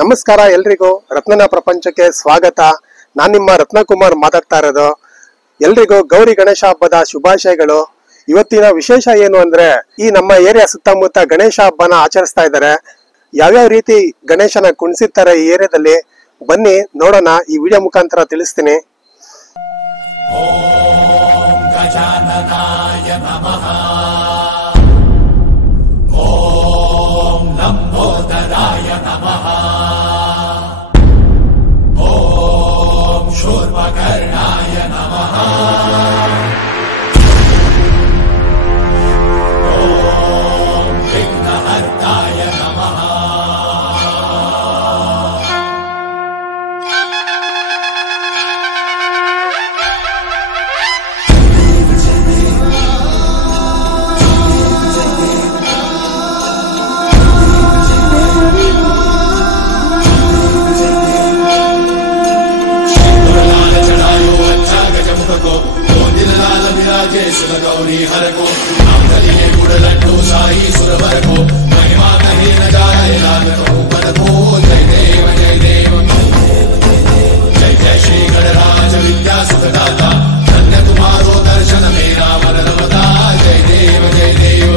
ನಮಸ್ಕಾರ ಎಲ್ರಿಗೂ ರತ್ನನ ಪ್ರಪಂಚಕ್ಕೆ ಸ್ವಾಗತ. ನಾನು ನಿಮ್ಮ ರತ್ನಕುಮಾರ್ ಮಾತಾಡ್ತಾ ಇರೋದು. ಎಲ್ರಿಗೂ ಗೌರಿ ಗಣೇಶ ಹಬ್ಬದ ಶುಭಾಶಯಗಳು. ಇವತ್ತಿನ ವಿಶೇಷ ಏನು ಅಂದ್ರೆ, ಈ ನಮ್ಮ ಏರಿಯಾ ಸುತ್ತಮುತ್ತ ಗಣೇಶ ಹಬ್ಬನ ಆಚರಿಸ್ತಾ ಇದ್ದಾರೆ. ಯಾವ್ಯಾವ ರೀತಿ ಗಣೇಶನ ಕುಣಿಸಿರ್ತಾರೆ ಈ ಏರಿಯಾದಲ್ಲಿ, ಬನ್ನಿ ನೋಡೋಣ. ಈ ವಿಡಿಯೋ ಮುಖಾಂತರ ತಿಳಿಸ್ತೀನಿ. ಓಂ ಗಜಾನನಾಯ ನಮಃ. ಓಂ ಲಂಬೋದರಾಯ ನಮಃ. ಓಂ ಶೂರ್ಪಕರ್ಣಾಯ ನಮಃ. ಓಂ ವಿಘ್ನಹರ್ತಾಯ ನಮಃ. गौरी हर को नामदलिए गुड़ लड्डू साई सुरवर को महिमा कहीं न जाए लागत ऊपर को। जय देव जय देव जय जय श्री गणराज विद्या सुखदाता, धन्य तुम्हारो दर्शन मेरा मन रमता। जय देव जय देव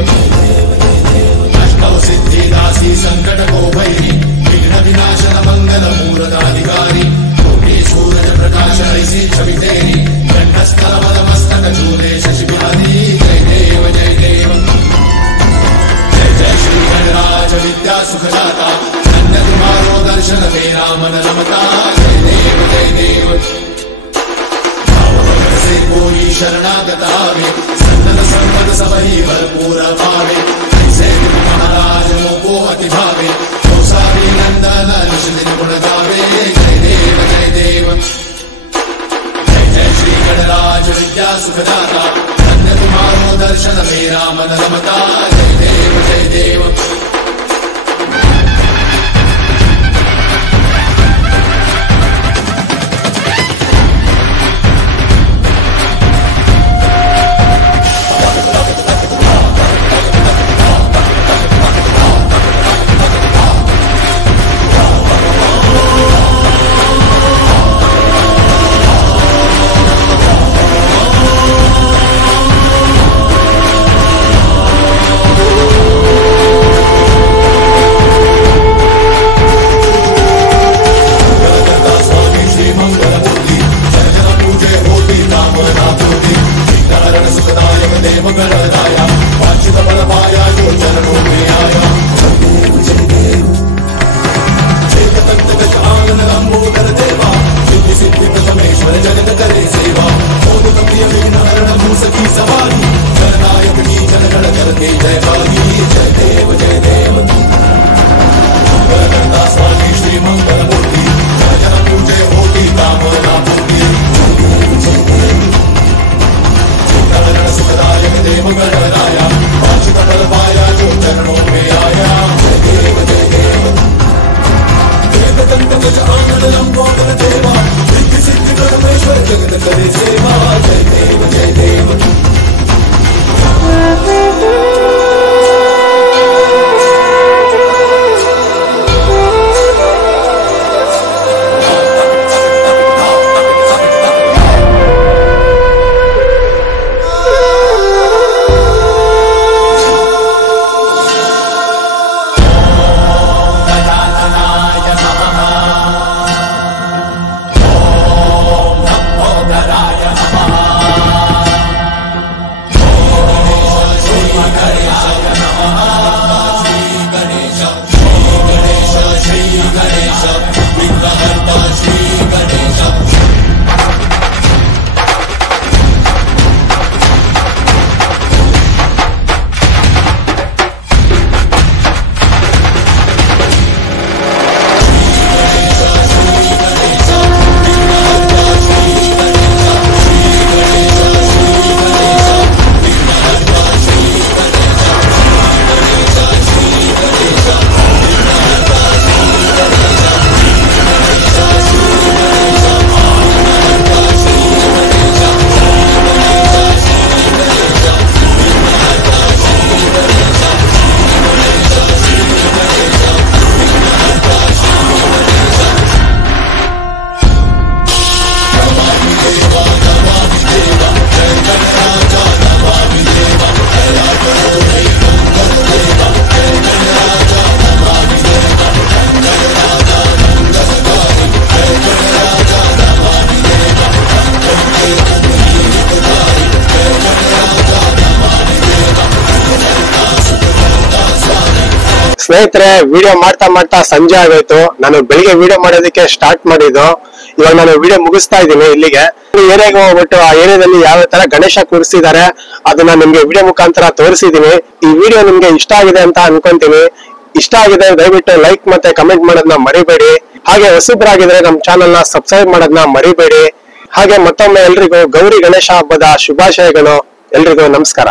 अष्टौ सिद्धि दासी संकट को भैरी, विघ्न विनाशन मंगल मूर्धाधिकारी। कोटि सूरज प्रकाश ऐसी छवि तेरी, कंठस्थल मस्तक चूरे शशि बिहारी। जय देव जय देव जय जय श्री गणराज विद्या सुखदाता, धन्य तुम्हारो दर्शन मेरा मन रमता। जय देव जय देव भाव से कोई शरणागत आवे, संतन संपद सब ही भरपूर पावे। ऐसे महाराज मोको अति भावे, सारी नंदन ऋष दिन गुण गावे। जय देव जय देव जय जय श्री गणराज विद्या सुखदाता, धन्य तुम्हारो दर्शन मेरा मन रमता। जय देव जय देव Radha ಸ್ನೇಹಿತರೆ, ವಿಡಿಯೋ ಮಾಡ್ತಾ ಮಾಡ್ತಾ ಸಂಜೆ ಆಗೋಯ್ತು. ನಾನು ಬೆಳಿಗ್ಗೆ ವಿಡಿಯೋ ಮಾಡೋದಕ್ಕೆ ಸ್ಟಾರ್ಟ್ ಮಾಡಿದ್ದು. ಇವಾಗ ನಾನು ವಿಡಿಯೋ ಮುಗಿಸ್ತಾ ಇದ್ದೀನಿ ಇಲ್ಲಿಗೆ. ಏರಿಯಾಗೆ ಹೋಗ್ಬಿಟ್ಟು ಆ ಏರಿಯಾದಲ್ಲಿ ಯಾವ ತರ ಗಣೇಶ ಕೂರಿಸಿದ್ದಾರೆ ಅದನ್ನ ನಿಮ್ಗೆ ವಿಡಿಯೋ ಮುಖಾಂತರ ತೋರಿಸಿದೀನಿ. ಈ ವಿಡಿಯೋ ನಿಮ್ಗೆ ಇಷ್ಟ ಆಗಿದೆ ಅಂತ ಅನ್ಕೊಂತೀನಿ. ಇಷ್ಟ ಆಗಿದೆ ದಯವಿಟ್ಟು ಲೈಕ್ ಮತ್ತೆ ಕಮೆಂಟ್ ಮಾಡೋದನ್ನ ಮರಿಬೇಡಿ. ಹಾಗೆ ಹೊಸಬ್ರಾಗಿದ್ರೆ ನಮ್ಮ ಚಾನೆಲ್ ನ ಸಬ್ಸ್ಕ್ರೈಬ್ ಮಾಡೋದನ್ನ ಮರಿಬೇಡಿ. ಹಾಗೆ ಮತ್ತೊಮ್ಮೆ ಎಲ್ರಿಗೂ ಗೌರಿ ಗಣೇಶ ಹಬ್ಬದ ಶುಭಾಶಯಗಳು. ಎಲ್ರಿಗೂ ನಮಸ್ಕಾರ.